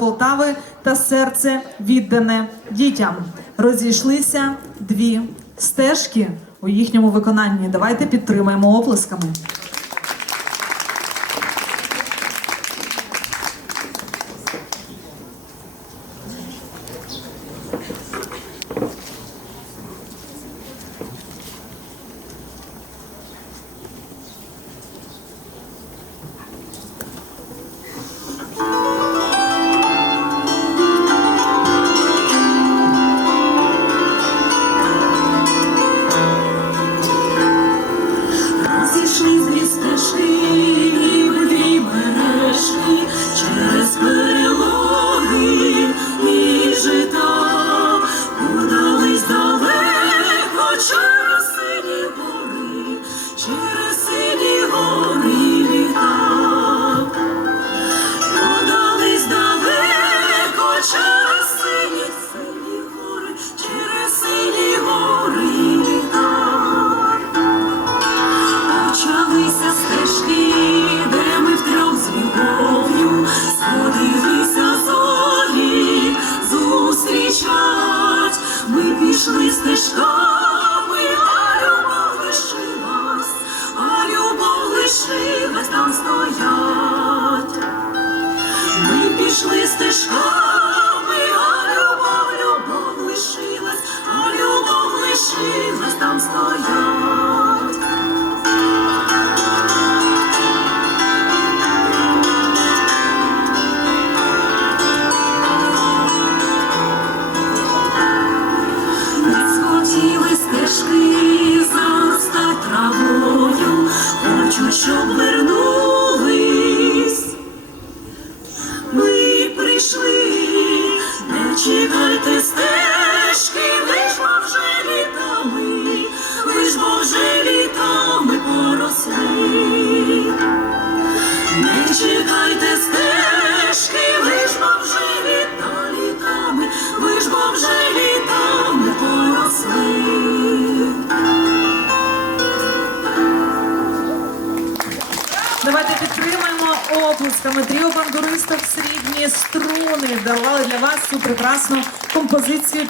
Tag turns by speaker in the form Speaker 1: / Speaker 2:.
Speaker 1: Полтави та серце віддане дітям. Розійшлися дві стежки у їхньому виконанні. Давайте підтримаємо оплесками.
Speaker 2: Дві стежки, мережки через перелоги і жита, удались далеко через сині гори, через сині гори літа. Там стоять. Не схотіли стежки зарости травою, хочуть, щоб вернулись.
Speaker 1: Давайте підтримаємо оплесками. Тріо бандуристок срібні струни дарували для вас цю прекрасну композицію